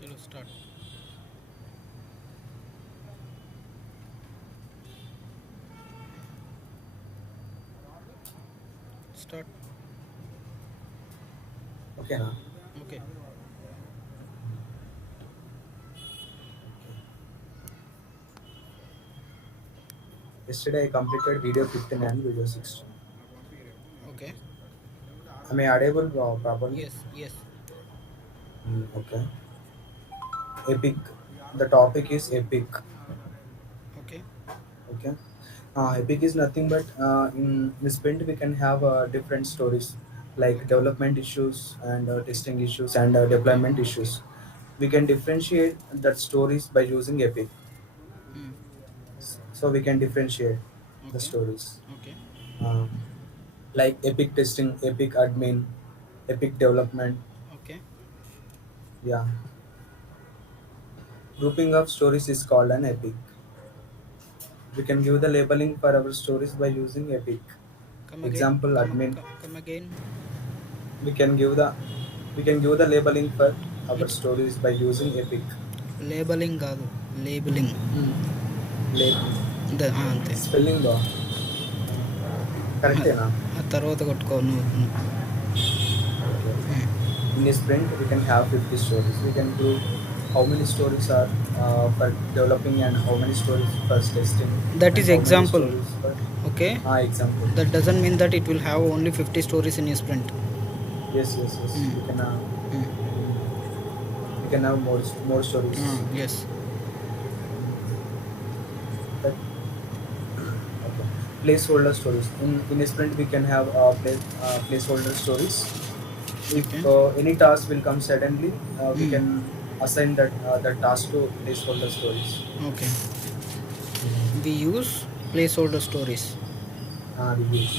चलो start start Okay, now. Okay Yesterday I completed video 15 and video 16. Okay Am I audible properly? Yes yes Okay. Epic. The topic is epic. Okay Okay. Epic is nothing but in sprint we can have different stories like development issues and testing issues and deployment issues. We can differentiate that stories by using epic. So we can differentiate the okay stories. Okay Uh, like epic testing, epic admin, epic development. Okay Yeah, grouping of stories is called an epic. We can give the labeling for our stories by using epic. Come again Example admin. Come again We can give the we can give the labeling for our it stories by using epic. Labelling కాదు labelling Hmm. అంతే Spelling law. Correct, na? ఆ తర్వాత కొట్టుకో నువ్వు Okay. In a sprint, we can have 50 stories. We can do how many stories are for developing and how many stories for testing that and is how many example stories for okay example. That doesn't mean that it will have only 50 stories in you sprint Yes, yes, yes. We can have more stories. Yes But, okay. Placeholder stories. In a sprint, we can have placeholder stories. If okay any task will come suddenly, we can assign that task to placeholder stories. Okay we use placeholder stories We use.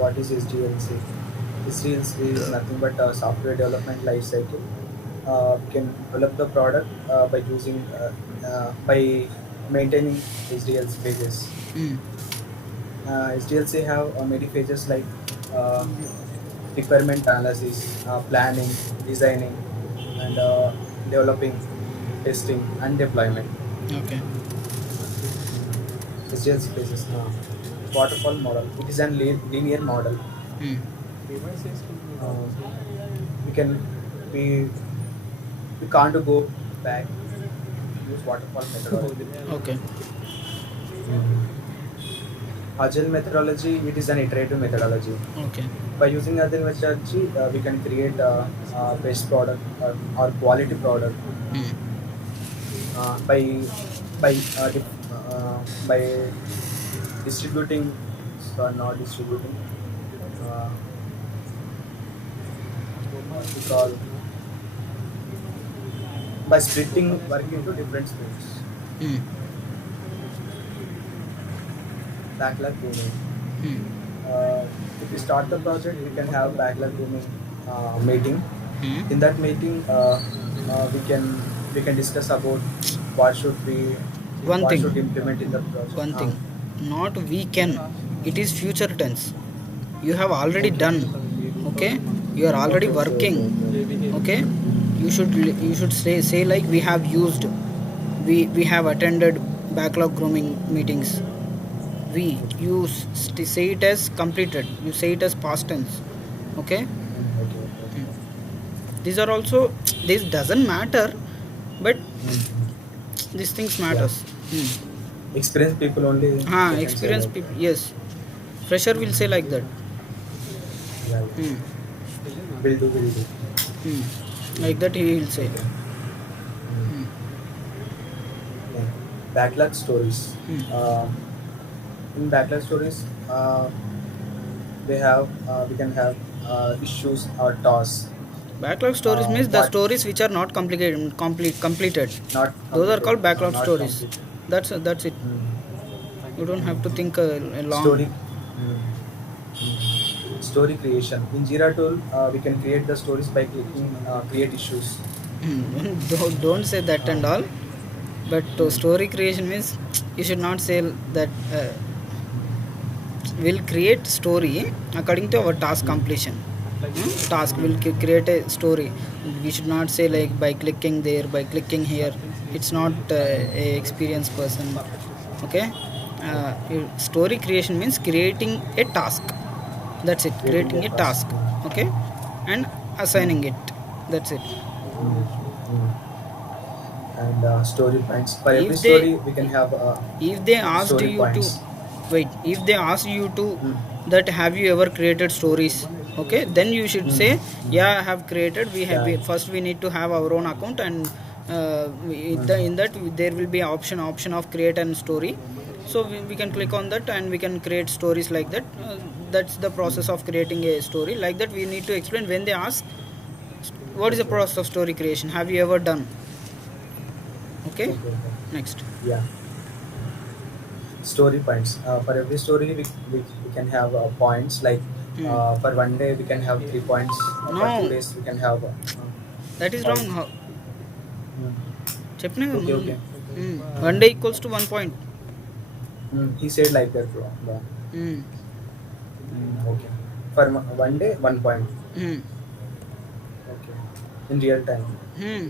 What is SDLC? SDLC is nothing but a software development life cycle. We can develop the product by maintaining SDLC pages. SDLC have many pages like uh, requirement analysis, planning, designing, and developing, testing, and deployment. Okay SDLC pages. Waterfall model. It is a linear model. Uh, we can we we can't go back. Use waterfall methodology. Okay Agile methodology. It is an iterative methodology. Okay By using agile methodology, we can create best product or quality product uh, by by distributing, not distributing. Uh, what we call by splitting work into different sprints. Backlog grooming. Uh, if we start the project, we can have backlog grooming meeting. In that meeting, we can discuss about what should we One what thing. should implement in the project. One thing, not we can, it is future tense. You have already done, okay? You are already working, okay? You should say like we have used, we have attended backlog grooming meetings. You say it as completed. You say it as past tense, okay? Okay. These are also, this doesn't matter, but these things matters. Experienced people only. They can say Experienced like people, yes. Fresher will say like that. that. Yeah. Will do. Like that he will say. Yeah. Backlog stories. Uh, in backlog stories, we can have issues or tasks. Backlog stories means the What stories which are not completed. not Those are completed, called backlog not stories. completed. That's it. You don't have to think a long. Story. Story creation in Jira tool, we can create the stories by clicking create issues. Don't say that and all. But story creation means you should not say that we'll create story according to our task completion. Task will create a story. We should not say like by clicking there, by clicking here. It's not a experienced person. Okay. Story creation means creating a task. That's it, Creating creating a a task. task. Okay. And assigning it. That's it. Mm, mm. And story points. For every if they story, we can have if they asked story you to points. wait, if they asked you to Mm, that have you ever created stories, okay, then you should mm, say mm. yeah, I have created. Yeah. First we need to have our own account, and Mm, in that there will be option of create and story. So we can click on that and we can create stories like that. That's the process mm. of creating a story. Like that we need to explain when they ask what is the Okay. process of story creation, have you ever done. Okay. Okay. Okay. Next. Yeah. Story points. For every story, we can have points. Like Hmm. for one day, we can have 3 points. For No, 2 days, we can have that is wrong. 5. Mm. చెప్పినా కదా Okay. ముందు. Okay. One day equals to 1 point. He said like that, bro. Mm. Okay. For one day, 1 point. Mm. Okay. In real time. Hmm.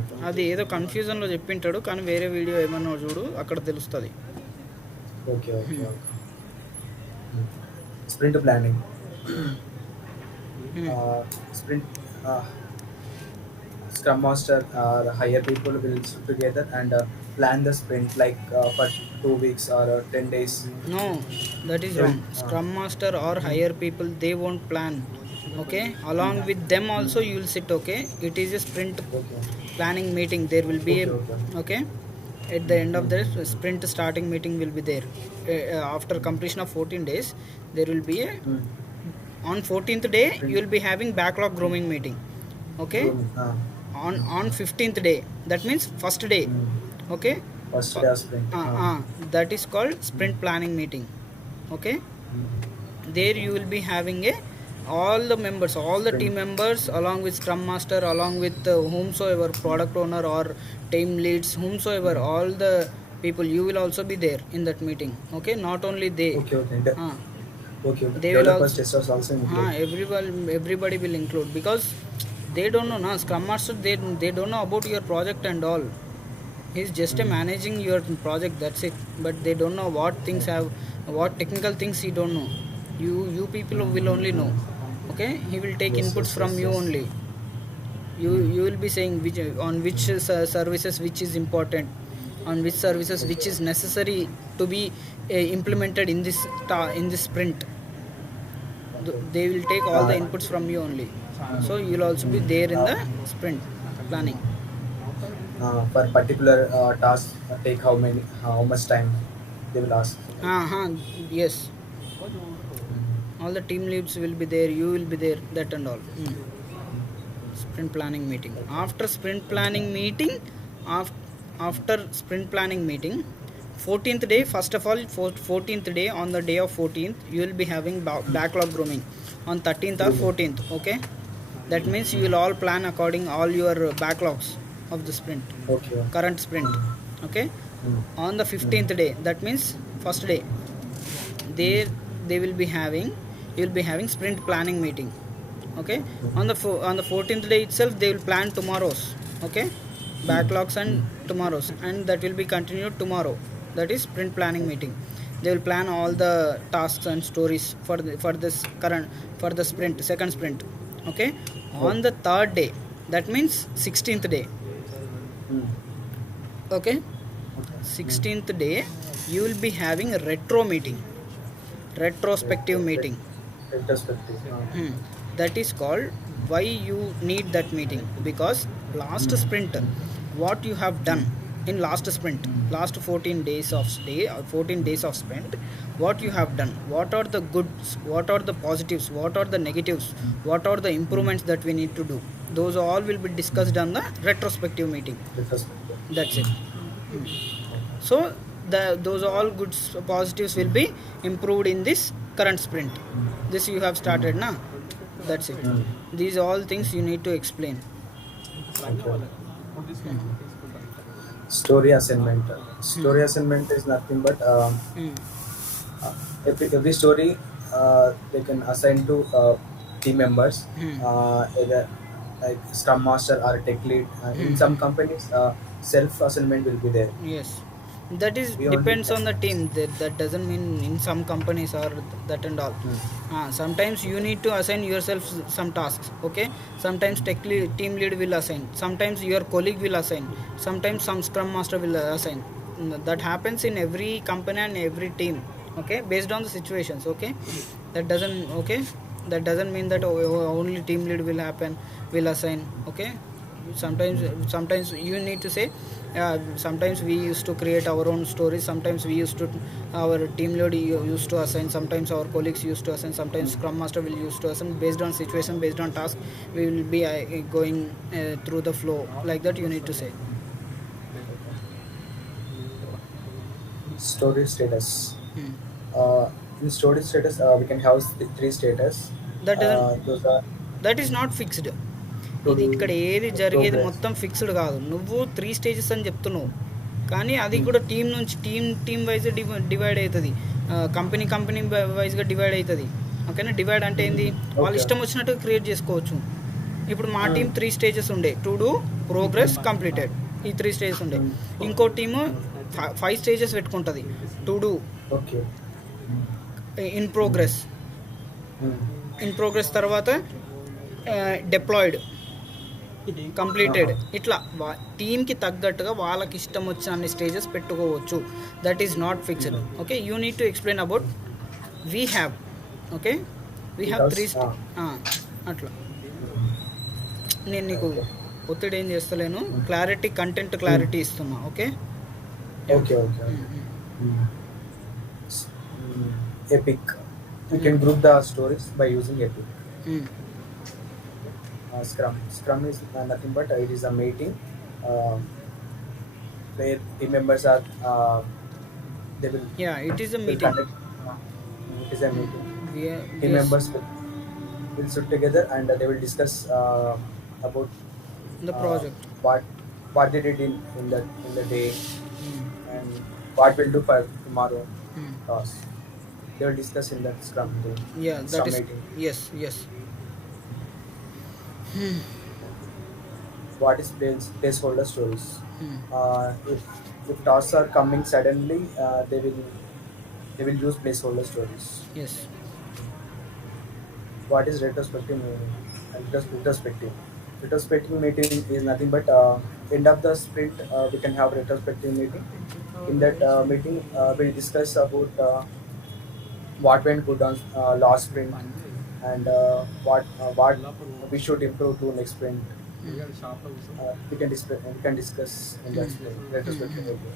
Okay. అది ఏదో కన్ఫ్యూజన్లో చెప్పింటాడు, కానీ వేరే వీడియో ఏమన్నా చూడు, అక్కడ తెలుస్తుంది. Okay. Okay. Okay. Sprint planning. Sprint. Scrum master or higher people will sit together and plan the sprint like for 2 weeks or 10 days. No, that is They will, wrong. Scrum master or higher people, they won't plan. Okay, along with them also you will sit. Okay, it is a sprint Okay. planning meeting. There will be Okay. a, Okay. okay, at the end of the sprint starting meeting will be there. After completion of 14 days there will be a, Mm. on 14th day you will be having backlog grooming meeting. Okay, on 15th day, that means first day. Mm. Okay. First day of sprint. That is called sprint planning meeting. Okay, Mm. there you will be having a all the members, all the team Sprint. members, along with scrum master, along with whomsoever, product owner or team leads, whomsoever, all the people, you will also be there in that meeting. Okay, not only they. Okay. Okay. uh, Okay. Okay. they will Developers, also, testers also include. everybody will include, because they don't know, na, scrum master, they don't know about your project and all. He's just a Mm. managing your project, that's it. But they don't know what things have, what technical things he don't know. You people will only know. Okay, he will take Yes. inputs Yes. from Yes. you Yes. only. You will be saying which, on which services which is important, on which services which is necessary to be implemented in this in this sprint. Okay. They will take all the Uh, inputs from you only. So you will also be there in the sprint planning. for particular task, take how much time they will ask. Yes, all the team leads will be there, you will be there, that and all. Sprint planning meeting. After sprint planning meeting, after sprint planning meeting, 14th day, first of all, 14th day, on the day of 14th you will be having backlog grooming on 13th or 14th. Okay, that means you will all plan according all your backlogs of the sprint, Okay. current sprint. Okay, Mm. on the 15th day, that means first day, they they will be having, you will be having sprint planning meeting. Okay, on the on the 14th day itself they will plan tomorrow's, okay, backlogs and tomorrow's, and that will be continued tomorrow. That is sprint planning meeting. They will plan all the tasks and stories for this current, for the sprint, second sprint. Okay, on the third day, that means 16th day. Mm. Okay, 16th day you will be having a retro meeting, retrospective meeting. Retrospective. That is called, why you need that meeting, because last sprint, what you have done in last sprint, last 14 days of stay or 14 days of sprint, what you have done, what are the goods, what are the positives, what are the negatives, what are the improvements that we need to do, those all will be discussed on the retrospective meeting. Retrospective. That's it. So those all goods, positives will be improved in this current sprint. This you have started, na. That's it. Mm. These all things you need to explain. Okay. Story assignment. Story assignment is nothing but Mm. every story they can assign to team members, Hmm. either like scrum master or tech lead. In Hmm. some Hmm. companies, self assignment will be there. Yes, that is We only depends on the team. That doesn't mean in some companies or that and all. mm, Sometimes you need to assign yourself some tasks. Okay, sometimes team lead will assign. Sometimes your colleague will assign. Sometimes some scrum master will assign. That happens in every company and every team. Okay, based on the situations. Okay, that doesn't okay. That doesn't mean that only team lead will happen, will assign. Okay, sometimes you need to say sometimes we used to create our own stories, sometimes we used to our team lead used to assign, sometimes our colleagues used to assign, sometimes mm. scrum master will use to assign based on situation, based on task. We will be going through the flow like that, you need to say. Okay. Storage status. Hmm. Uh, in storage status, we can have three status. that doesn't Those are that is not fixed. to ఇది do ఇక్కడ ఏది జరిగేది progress. మొత్తం ఫిక్స్డ్ కాదు. నువ్వు 3 స్టేజెస్ అని చెప్తున్నావు, కానీ అది Mm. కూడా టీం నుంచి టీం వైజ్ డివైడ్ అవుతుంది. కంపెనీ వైజ్గా డివైడ్ అవుతుంది. ఓకేనా, డివైడ్ అంటే ఏంది, వాళ్ళు Okay. ఇష్టం వచ్చినట్టు క్రియేట్ చేసుకోవచ్చు. ఇప్పుడు మా టీం Mm. 3 స్టేజెస్ ఉండే, టు డూ, ప్రోగ్రెస్, కంప్లీటెడ్. ఈ 3 స్టేజెస్ ఉండే. Mm. ఇంకో టీము Mm. 5 స్టేజెస్ పెట్టుకుంటుంది. To do, Okay. In progress, Mm. In progress తర్వాత డిప్లాయిడ్, కంప్లీటెడ్. ఇట్లా టీమ్కి తగ్గట్టుగా వాళ్ళకి ఇష్టం వచ్చిన అన్ని స్టేజెస్ పెట్టుకోవచ్చు. That is not fixed. Okay, you need to explain about we have. Okay, we have Because, 3 అట్లా. నేను నీకు okay. ఒత్తిడి ఏం చేస్తలేను, క్లారిటీ, కంటెంట్ క్లారిటీ ఇస్తున్నా. Okay. Okay, okay. Mm. Mm. Epic. We can group the stories by using Epic. Scrum. Scrum is nothing but it is a meeting uh, where team members are they yeah, it is a will meeting. conduct. It is a meeting. Team members will sit together and they will discuss about the project. what they did in the day and what we'll do for tomorrow task. They will discuss in that scrum day, yeah, that scrum is, meeting. Yes yes. What is placeholder stories? If tasks are coming suddenly, they will use placeholder stories. Yes. What is retrospective meeting? Retrospective meeting is nothing but end of the sprint. We can have retrospective meeting. In that meeting, we'll discuss about what went good on last sprint and what we should improve to next sprint. We can discuss in that sprint, retrospective meeting.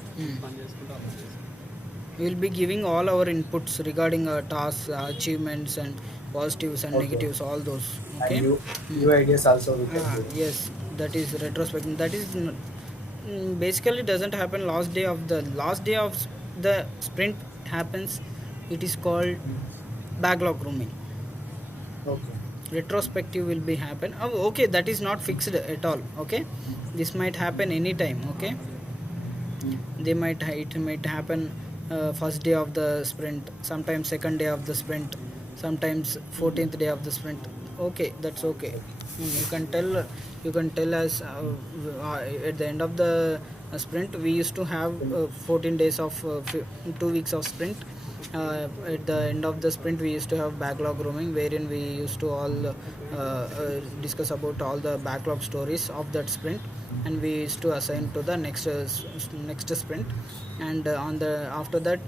We will be giving all our inputs regarding our tasks, achievements, and positives and Okay. negatives, all those. Okay. And new ideas also we can do. Yes, that is retrospective. That is basically doesn't happen last day of the sprint happens. It is called backlog grooming. Okay. Retrospective will be happen. Oh, okay, that is not fixed at all. Okay, this might happen anytime. Okay, it might happen first day of the sprint, sometimes second day of the sprint, sometimes 14th day of the sprint. Okay, that's okay. You can tell us at the end of the sprint we used to have 14 days of 2 weeks of sprint. At the end of the sprint we used to have backlog grooming, wherein we used to all discuss about all the backlog stories of that sprint, and we used to assign to the next sprint. And on the after that,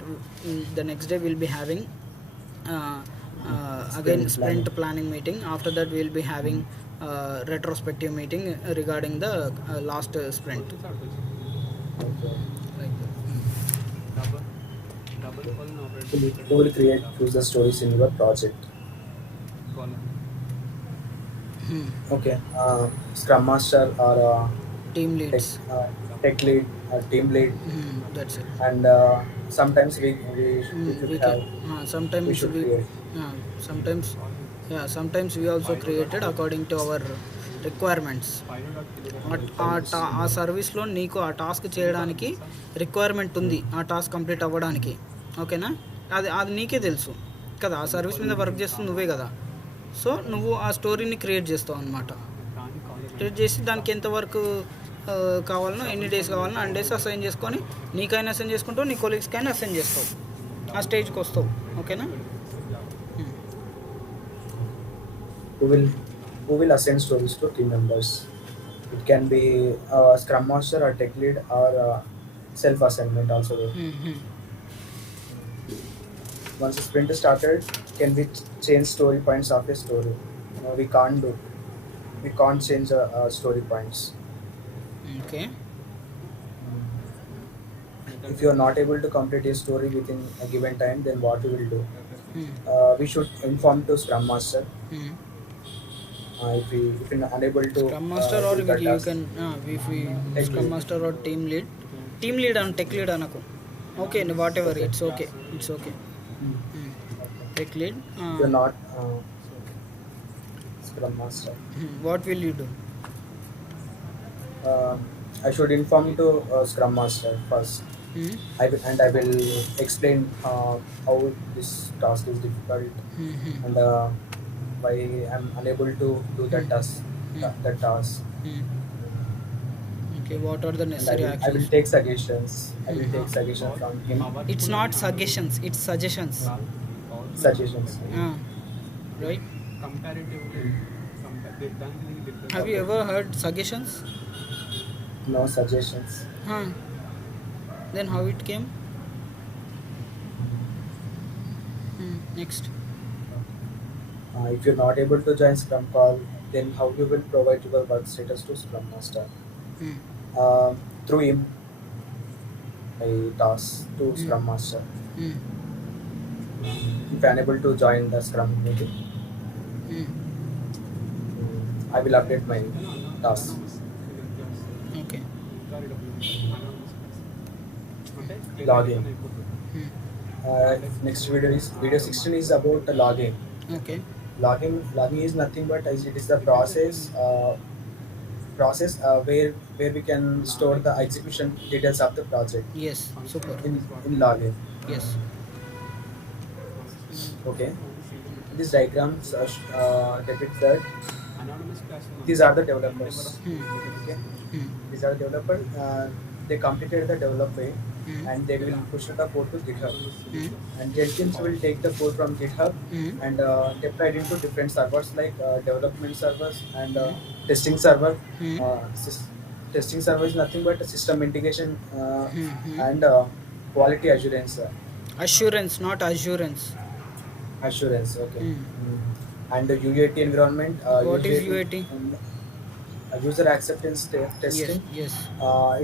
the next day we'll be having again sprint planning meeting. After that we'll be having retrospective meeting regarding the last sprint. Okay. Like that. You will create user stories in your project. Okay. Scrum master or Team leads. tech lead, team lead, That's it. and sometimes we should We have can we sometimes should we create. sometimes, yeah, sometimes we also created according to our requirements. ఆ సర్వీస్లో నీకు ఆ టాస్క్ చేయడానికి రిక్వైర్మెంట్ ఉంది, ఆ task complete అవ్వడానికి. ఓకేనా, అది నీకే తెలుసు. కదా, ఆ సర్వీస్ మీద వర్క్ చేస్తుంది నువ్వే కదా. సో నువ్వు ఆ స్టోరీని క్రియేట్ చేస్తావు అనమాట. క్రియేట్ చేసి దానికి ఎంత వర్క్ కావాలనో, ఎన్ని డేస్ కావాలనో అన్ని డేస్ అసైన్ చేసుకొని నీకైనా అసైన్ చేసుకుంటావు, నీ కొలీగ్స్కైనా అసైన్ చేస్తావు. ఆ స్టేజ్కి వస్తావు. ఓకేనా? Who will who will assign stories to team members? It can be Scrum Master or Tech Lead or self assignment also there. Once a sprint is started, can we change story points of a story? No, we can't do. We can't change story points. Okay. If you are not able to complete a story within a given time, then what we will do? We should inform to Scrum Master. If we are unable to scrum master or do that you task, can if Tech scrum lead. Master or team lead అని tech lead అనకు. Okay, whatever, Okay. It's okay, it's okay. Tech lead. If you are not Scrum Master, what will you do? uh, I should inform to Scrum Master first. I will explain how this task is difficult and why I'm unable to do that task. Okay, what are the And necessary I will actions? take suggestions. I will take suggestions from him. It's not suggestions, it's suggestions. Suggestions. Right? Comparatively, have you ever heard suggestions? No suggestions. Then how it came? Next. If you're not able to join Scrum call, then how you will provide your work status to Scrum Master? Through him, I task to Scrum Master. If unable to join the Scrum meeting, I will update my task. Okay. Logging. Next video 16 is about the logging. Okay. Logging is nothing but it is the process where we can store the execution details of the project Yes. Super. in logging. Yes. Okay. These diagrams depict that these are the developers. Okay. These are the developers. They completed the development and they will push the code to GitHub. And Jenkins will take the code from GitHub and deploy it into different servers like development servers and testing server. Testing server is nothing but a system integration and quality assurance. Assurance, not assurance. Assurance, okay. And the UAT environment. What is UAT? User acceptance testing. Yes.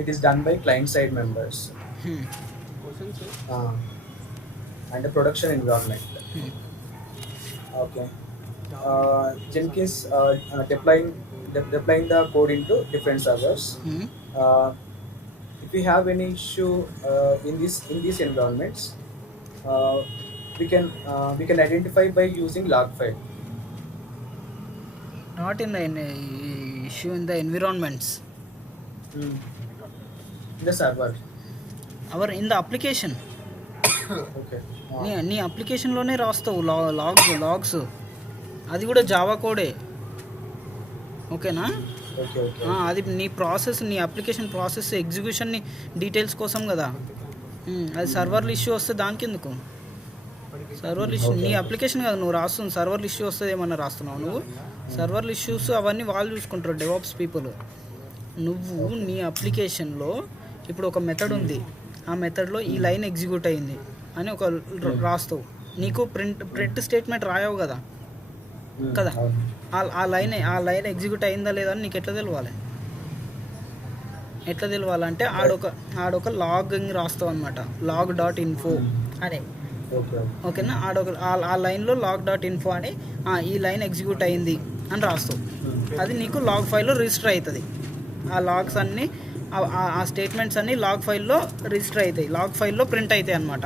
It is done by client side members. And the production environment. Okay. Jenkins deploying the code into different servers. If we have any issue in these environments, we can identify by using log file. Not in the issue in the environments. The server. Our in the application. Okay. నీ అప్లికేషన్లోనే రాస్తావు లాగ్స్. అది కూడా జావా కోడే. ఓకేనా? Okay. అది నీ ప్రాసెస్, నీ అప్లికేషన్ ప్రాసెస్ ఎగ్జిక్యూషన్ డీటెయిల్స్ కోసం కదా. అది సర్వర్లు ఇష్యూ వస్తే దానికి ఎందుకు? సర్వర్లు ఇష్యూ నీ అప్లికేషన్ కదా నువ్వు రాస్తుంది. సర్వర్లు ఇష్యూ వస్తుంది ఏమన్నా రాస్తున్నావు నువ్వు? సర్వర్లు ఇష్యూస్ అవన్నీ వాళ్ళు చూసుకుంటారు, డెవాప్స్ పీపుల్. నువ్వు నీ అప్లికేషన్లో ఇప్పుడు ఒక మెథడ్ ఉంది, ఆ మెథడ్లో ఈ లైన్ ఎగ్జిక్యూట్ అయింది అని ఒక రాస్తావు. నీకు ప్రింట్ స్టేట్మెంట్ రాయవు కదా. ఆ లైన్ ఎగ్జిక్యూట్ అయిందా లేదా అని నీకు ఎట్లా తెలియాలంటే ఆడొక లాగింగ్ రాస్తావు అనమాట. log.info అని. ఓకేనా? ఆ లైన్లో log.info అని ఈ లైన్ ఎగ్జిక్యూట్ అయింది అని రాస్తావు. అది నీకు లాగ్ ఫైల్లో రిజిస్టర్ అవుతుంది. ఆ లాగ్స్ అన్నీ ఆ స్టేట్మెంట్స్ అన్నీ లాగ్ ఫైల్లో రిజిస్టర్ అవుతాయి, లాగ్ ఫైల్లో ప్రింట్ అవుతాయి అనమాట.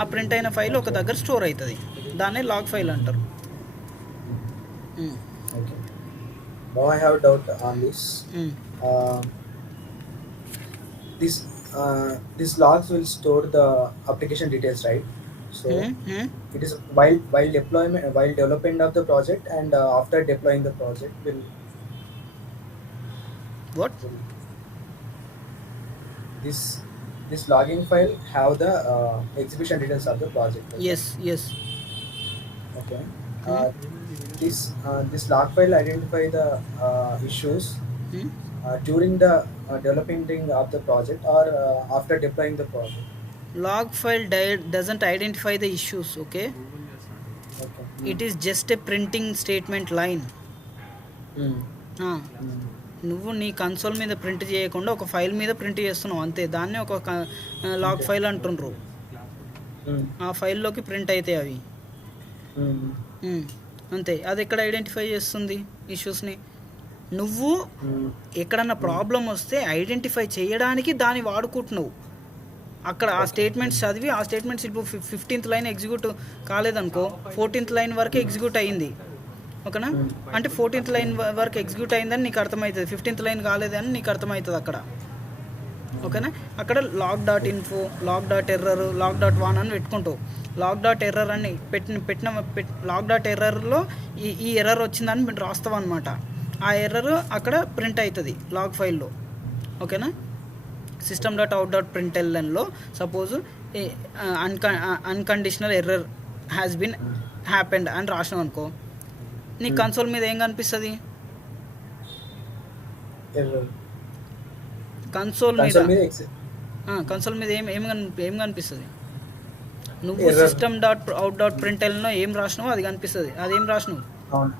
ఆ ప్రింట్ అయిన ఫైల్ ఒక దగ్గర స్టోర్ అవుతుంది, దాన్నే లాగ్ ఫైల్ అంటారు. Okay. Now I have a doubt on this. These logs will store the application details, right? So Hmm? Hmm? it is while deployment, while development of the project, and after deploying the project, What? will this this logging file have the execution details of the project. Okay. Yes, yes. Okay. Hmm? Uh, this log file identify the issues Hmm? during the developing of the project, or after deploying the project. Log file doesn't identify the issues, okay? Okay. It is just a printing statement line. Mm. ఆ, Mm. నువ్వు నీ కన్సోల్ మీద ప్రింట్ చేయకుండా ఒక ఫైల్ మీద ప్రింట్ చేస్తున్నావు అంతే, దాన్నే ఒక లాగ్ Okay. ఫైల్ అంటుండ్రు. Mm. ఆ ఫైల్లోకి ప్రింట్ అవుతాయి అవి. Mm. ఉమ్, అంతే. అది ఎక్కడ ఐడెంటిఫై చేస్తుంది ఇష్యూస్ని? నువ్వు Mm. ఎక్కడన్నా Mm. ప్రాబ్లం వస్తే ఐడెంటిఫై చేయడానికి దాన్ని వాడుకుంటున్నావు. అక్కడ ఆ Okay. Statements Mm. చదివి, ఆ స్టేట్మెంట్స్ ఇప్పుడు 15th లైన్ ఎగ్జిక్యూట్ కాలేదనుకో, 14th లైన్ వరకు Mm. ఎగ్జిక్యూట్ అయ్యింది, ఓకేనా? Mm. అంటే 14th లైన్ Mm. వరకు ఎగ్జిక్యూట్ అయిందని నీకు అర్థమవుతుంది, 15th లైన్ కాలేదని నీకు అర్థమవుతుంది అక్కడ, Mm. ఓకేనా? అక్కడ log dot info, log dot error, log dot warn అని పెట్టుకుంటావు. లాగ్ డాట్ ఎర్రర్ అని లాగ్ డాట్ ఎర్రర్లో ఈ ఎర్రర్ వచ్చిందని మీరు రాస్తావు అనమాట. ఆ ఎర్రర్ అక్కడ ప్రింట్ అవుతుంది లాగ్ ఫైల్లో, ఓకేనా? సిస్టమ్ డాట్ అవుట్ డాట్ ప్రింట్ఎల్ఎన్లో suppose unconditional error has been Mm. Happened అని రాసినావు అనుకో, నీ Mm. కన్సోల్ మీద ఏం కనిపిస్తుంది? Error. కన్సోల్ మీద Console మీద exit. కన్సోల్ మీద ఏం కనిపిస్తుంది? నువ్వు Error. System dot out dot ప్రింట్ఎల్ఎన్లో ఏం రాసినావో అది కనిపిస్తుంది. అదేం రాసినావు? అవును.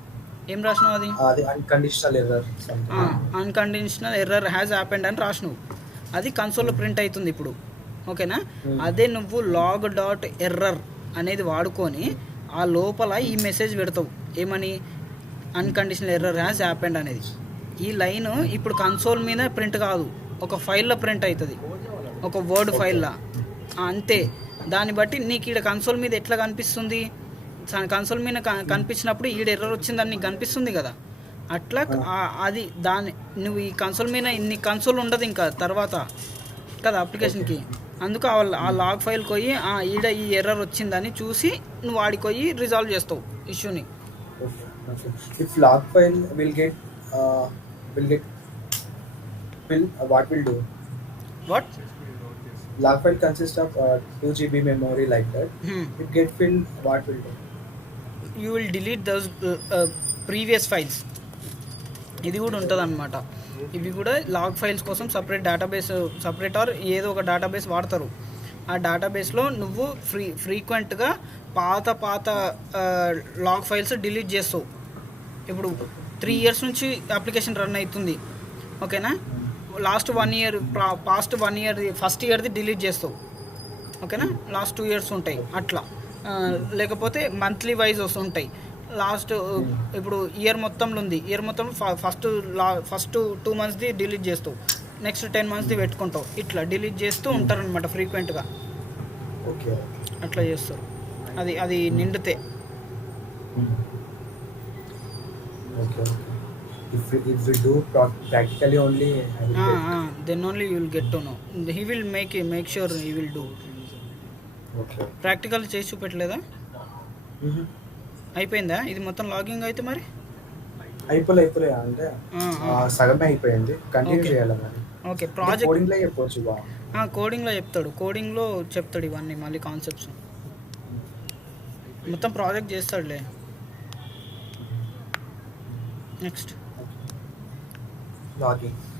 ఏం రాసినావు అది? అది unconditional error something. Unconditional error has happened అని రాసినావు. అది కన్సోల్లో ప్రింట్ అవుతుంది ఇప్పుడు, ఓకేనా? Hmm. అదే నువ్వు లాగ్ డాట్ ఎర్రర్ అనేది వాడుకొని ఆ లోపల ఈ మెసేజ్ పెడతావు, ఏమని? అన్కండిషనల్ ఎర్రర్ హ్యాస్ హ్యాపెండ్ అనేది. ఈ లైన్ ఇప్పుడు కన్సోల్ మీద ప్రింట్ కాదు, ఒక ఫైల్లో ప్రింట్ అవుతుంది, ఒక వర్డ్ ఫైల్లో, అంతే. దాన్ని బట్టి నీకు ఈడ కన్సోల్ మీద ఎట్లా కనిపిస్తుంది? కన్సోల్ మీద కనిపించినప్పుడు ఈడ ఎర్రర్ వచ్చిందని నీకు కనిపిస్తుంది కదా, అట్లా అది దాని నువ్వు ఈ కన్సోల్ మీద ఇన్ని కన్సోల్ ఉండదు ఇంకా తర్వాత కదా అప్లికేషన్కి. అందుకు ఆ లాగ్ ఫైల్కి పోయి ఈడ ఈ ఎర్రర్ వచ్చిందని చూసి నువ్వు వాడికి పోయి రిజాల్వ్ చేస్తావు ఇష్యూని. Okay. Okay. If log file will get will what will do? What? Log file consists of 2 GB memory like that. If get filled, what will do? You will delete those previous files. ఇది కూడా ఉంటుంది అనమాట. ఇవి కూడా log files కోసం separate are ఏదో ఒక డేటాబేస్ వాడతారు. ఆ డేటాబేస్లో నువ్వు ఫ్రీక్వెంట్గా పాత లాగ్ ఫైల్స్ డిలీట్ చేస్తావు. ఇప్పుడు 3 years నుంచి అప్లికేషన్ రన్ అవుతుంది, ఓకేనా? Last 1 year, past 1 year, first ఇయర్ది డిలీట్ చేస్తావు, ఓకేనా? లాస్ట్ 2 years ఉంటాయి అట్లా. లేకపోతే మంత్లీ వైజ్ వస్తుంటాయి. లాస్ట్ ఇప్పుడు ఇయర్ మొత్తంలో ఉంది, ఇయర్ మొత్తంలో ఫస్ట్ 2 monthsది డిలీట్ చేస్తావు, నెక్స్ట్ 10 monthsది పెట్టుకుంటావు. ఇట్లా డిలీట్ చేస్తూ ఉంటారనమాట ఫ్రీక్వెంట్గా. Okay. అట్లా చేస్తారు. అది నిండితే. Okay. If we do practically only, I will get. Then only you will get to know. He will make sure he will do. Okay. Practical చేసి చూపెట్టలేదా? Mhm. అయిపోయిందా ఇది మొత్తం లాగింగ్ అయితే? మరి అయిపోలే అంటే సగమే అయిపోయింది. Continue Okay. చేయాలి మరి. ఓకే. ప్రాజెక్ట్ కోడింగ్ లో చెప్పొచ్చు బా. కోడింగ్లో కోడింగ్లో చెప్తాడు ఇవన్నీ, మళ్ళీ కాన్సెప్ట్స్ మొత్తం ప్రాజెక్ట్ చేస్తాడులే. Next.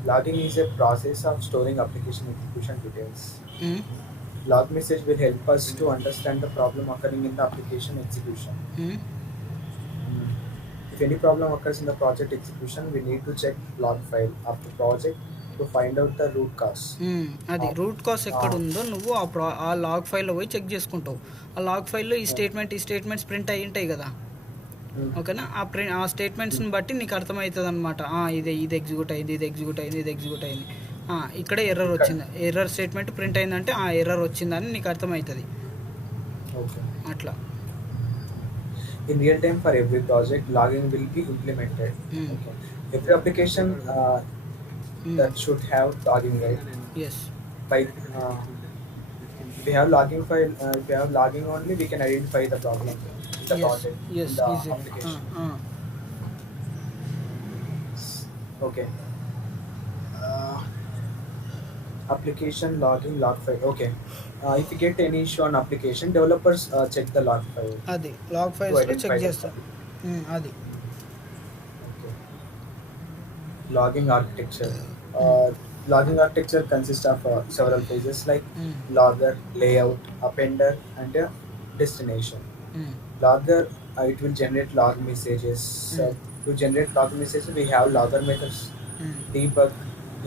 Logging is a process of storing application execution details. Log message will help us to understand the problem occurring in the application execution. If any problem occurs in the project execution, we need to check log file of the project to find out the root cause. అది root cause ఎక్కడ ఉందో నువ్వు ఆ లాగ్ ఫైల్లో పోయి చెక్ చేసుకుంటావు. ఆ లాగ్ ఫైల్లో ఈ స్టేట్మెంట్స్ ప్రింట్ అయ్యి ఉంటాయి కదా, ఓకేనా? ఆ స్టేట్మెంట్స్ని బట్టి నీకు అర్థమవుతుంది అనమాట. ఇది ఎగ్జిక్యూట్ అయింది, ఇది ఎగ్జిక్యూట్ అయింది. ఇక్కడే ఎర్రర్ వచ్చింది, ఎర్రర్ స్టేట్మెంట్ ప్రింట్ అయిందంటే ఆ ఎర్రర్ వచ్చిందని నీకు అర్థమవుతుంది. Okay. అట్లా. In real time for every project, logging will be implemented. Okay. Every application that should have logging, right? Yes. By If we have logging file, if we have logging only, we can identify the problem in the Yes, project, in yes, the easily. application. Okay. Uh, Application logging log file. Okay. If you get any issue on application, developers check the log file అది log to ఫైల్స్లో check identify the చేస్తారు. problem. అది. Okay. Logging architecture. Mm, Logging architecture consists of several phases like mm, logger, layout, appender, and destination. mm, Logger, it will generate log messages. mm, To generate log messages, we have logger methods: mm, debug,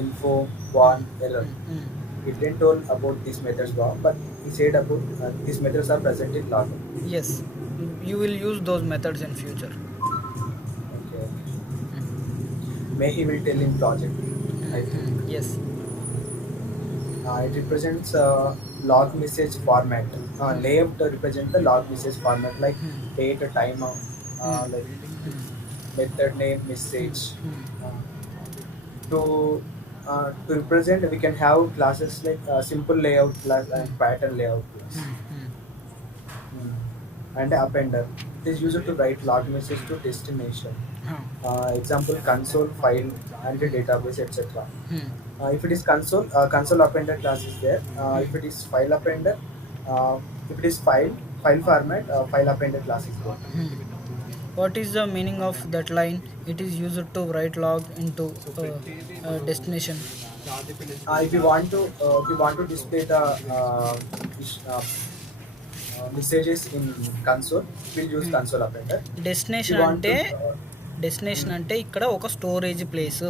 info, mm, warn, error. mm, mm. We didn't told about these methods, Bob, but he said about these methods are present in logger. Yes, you will use those methods in future. Okay. Mm, May he will tell in project, I think. yes. It represents log message format. Mm, Layout represent the log message format like mm, date, time, mm, like mm, method name, mm, message. mm, Uh, to represent, we can have classes like simple layout class mm, and pattern layout class. mm, Mm. And appender. It is used to write log message to destination. Example console, file, and the database, etc. mm, If it is console, console appender class is there. If it is file appender, if it is file format, file appender class is there. mm. What is the meaning of that line? It is used to write log into destination. If you want to display the is- uh, messages in console, we'll use Hmm. console appender. If you destination want అంటే to, destination అంటే ఇక్కడ ఒక storage place.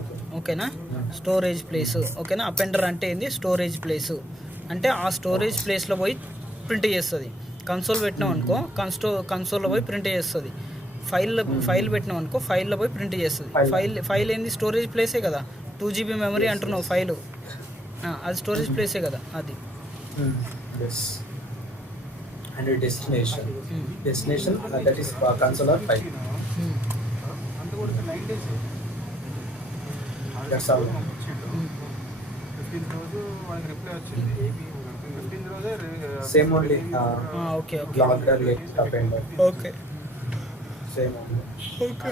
okay. ఓకేనా? Storage place. ఓకేనా? అపెండర్ అంటే ఏంది? Storage place. అంటే ఆ స్టోరేజ్ ప్లేస్లో పోయి ప్రింట్ చేస్తుంది. కన్సోల్ పెట్టినాం అనుకో కన్సోల్లో పోయి ప్రింట్ చేస్తుంది. ఫైల్ పెట్టినాం అనుకో ఫైల్లో పోయి ప్రింట్ చేస్తుంది. ఫైల్ ఏంది? స్టోరేజ్ ప్లేసే కదా. 2 GB మెమరీ అంటున్నావు ఫైలు. అది స్టోరేజ్ ప్లేసే కదా అది. Yes. And a destination. Hmm. Destination, that is console or file. Hmm. That's all. Same only. Okay okay Logger, left, appender. Okay Same only. Okay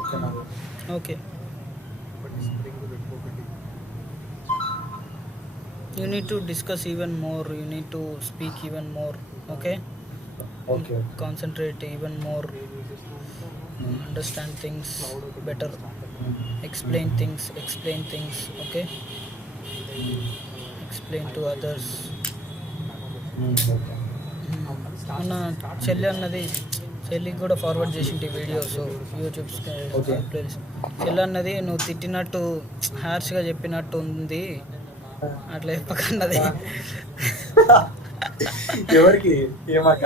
Okay, now. Okay. You need to discuss even more, you need to speak even more. Okay, Okay. concentrate even more, understand things better, explain things. Okay, explain to others. Okay. మొన్న చెల్లి అన్నది చెల్లికి కూడా forward చేసింటి videos YouTube Okay. Playlist. చెల్లి అన్నది నువ్వు తిట్టినట్టు హార్ష్గా చెప్పినట్టు ఉంది అట్లా చెప్పకన్నది. ఎవరికి ఏమాక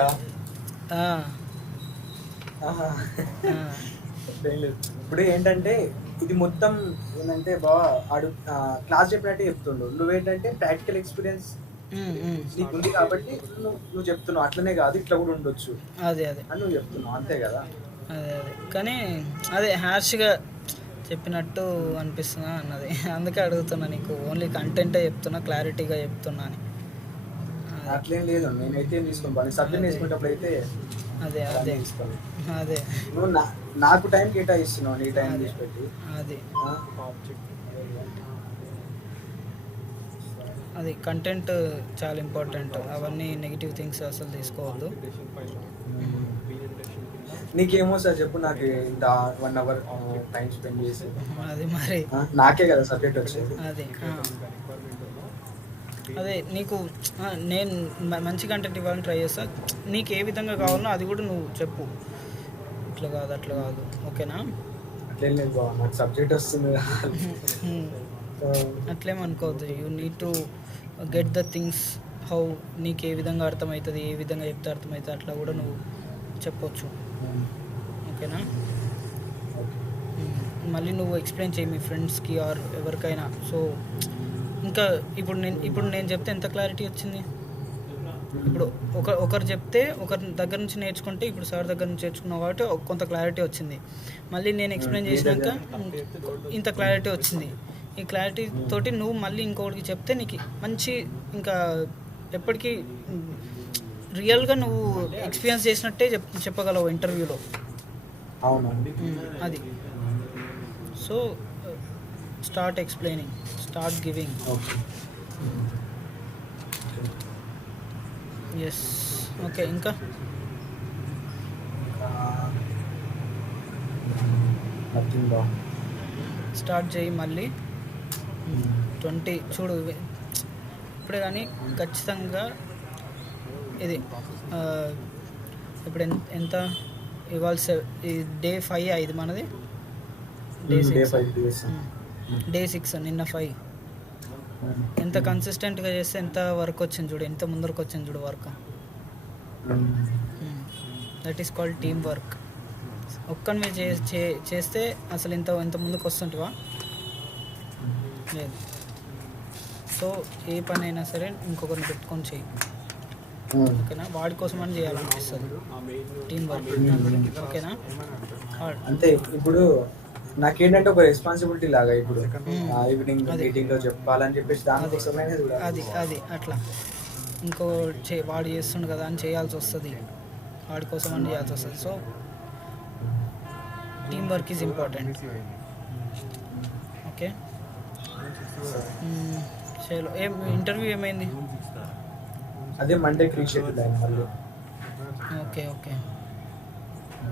ఆ, ఆహా. ఆ, ఏం లేదు. ఇప్పుడు ఏంటంటే ఇది మొత్తం ఏంటంటే బాగా ఆడు క్లాస్ చెప్పినట్టే చెప్తుండు. నువ్వేంటంటే ప్రాక్టికల్ ఎక్స్పీరియన్స్ ఉమ్, ఉమ్. నీకు ఉంది కాబట్టి నువ్వు చెప్తున్నావు అట్లనే కాదు ఇట్లా కూడా ఉండొచ్చు అదే అదే అని నువ్వు చెప్తున్నావు అంతే కదా. అదే అదే కానీ అదే హార్ష్గా చెప్పినట్టు అనిపిస్తున్నా అన్నది. అందుకే అడుగుతున్నా, నీకు ఓన్లీ కంటెంటే చెప్తున్నా, క్లారిటీగా చెప్తున్నా అని. అట్లేం లేదు, నేనైతే ఏం తీసుకోను బాగా సబ్జెక్ట్ వేసుకునేటప్పుడు అయితే అదే అదే తీసుకోను. అదే నువ్వు నాకు టైం కేటాయిస్తున్నావు, నీ టైం తీసి పెట్టి. అది అది కంటెంట్ చాలా ఇంపార్టెంట్. అవన్నీ నెగిటివ్ థింగ్స్ అసలు తీసుకోవద్దు. నీకేమో సార్ చెప్పు, నాకు ఇంత 1 hour టైం స్పెండ్ చేసి అది మరి నాకే కదా సబ్జెక్ట్ వచ్చేది. అది అదే నీకు నేను మంచి కంటెంట్ ఇవ్వాలని ట్రై చేస్తా. నీకు ఏ విధంగా కావాలో అది కూడా నువ్వు చెప్పు. ఇట్లా కాదు అట్లా కాదు, ఓకేనా? అట్లేం లేదు బాబు, నాకు సబ్జెక్ట్ వస్తుంది. అట్లేమనుకోవద్దు. You need to get the things how నీకు ఏ విధంగా అర్థమవుతుంది, ఏ విధంగా చెప్తే అర్థమవుతుంది, అట్లా కూడా నువ్వు చెప్పొచ్చు, ఓకేనా? మళ్ళీ నువ్వు ఎక్స్ప్లెయిన్ చేయి మీ ఫ్రెండ్స్కి ఆర్ ఎవరికైనా. సో ఇంకా ఇప్పుడు నేను చెప్తే ఎంత క్లారిటీ వచ్చింది. ఇప్పుడు ఒకరు చెప్తే ఒకరి దగ్గర నుంచి నేర్చుకుంటే, ఇప్పుడు సార్ దగ్గర నుంచి నేర్చుకున్నావు కాబట్టి కొంత క్లారిటీ వచ్చింది. మళ్ళీ నేను ఎక్స్ప్లెయిన్ చేసినాక ఇంత క్లారిటీ వచ్చింది. ఈ క్లారిటీ తోటి నువ్వు మళ్ళీ ఇంకొకటికి చెప్తే నీకు మంచి ఇంకా ఎప్పటికీ రియల్గా నువ్వు ఎక్స్పీరియన్స్ చేసినట్టే చెప్పగలవు ఇంటర్వ్యూలో. అవునండి. అది. So start explaining, start giving. Okay. Yes. Okay. ఇంకా నథింగ్ బా. స్టార్ట్ చేయి మళ్ళీ. 20 చూడు ఇప్పుడే కానీ ఖచ్చితంగా ఇది ఇప్పుడు ఎంత ఇవాళ ఈ day 5 ఇది మనది. day 6 నిన్న 5. ఎంత కన్సిస్టెంట్గా చేస్తే ఎంత వర్క్ వచ్చింది చూడు, ఎంత ముందరకు వచ్చింది చూడు work. That is called team work. ఒక్కని చేస్తే అసలు ఎంత ముందుకు వస్తుంటివా లేదు. సో ఏ పని అయినా సరే ఇంకొకరిని పెట్టుకొని చెయ్యి, ఓకేనా? వాడి కోసం అని చేయాలనిపిస్తుంది టీం వర్క్, ఓకేనా? అంతే. ఇప్పుడు నాకేంటంటే ఒక రెస్పాన్సిబిలిటీ లాగా ఇప్పుడు ఈవినింగ్ మీటింగ్ లో చెప్పాలని చెప్పేసి దానికోసమే అది అట్లా ఇంకో వాడు చేస్తుండు కదా అని చేయాల్సి వస్తుంది, వాడి కోసం అని చేయాల్సి వస్తుంది. So team work is important. Okay. చలో ఇంటర్వ్యూ ఏమైంది? అదే మండే రీషెడ్యూల్ అయింది మళ్ళీ. ఓకే ఓకే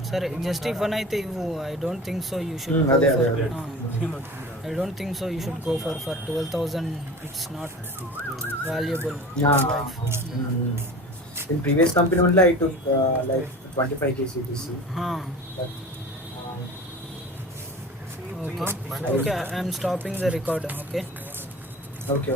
సరే. జస్ట్ ఇవన్ అయితే ఇవ్వు. I don't think so you should I don't think so you should go for 12,000. It's not valuable life. In previous company only I took like 25k CTC. Okay. I am stopping the record. Okay.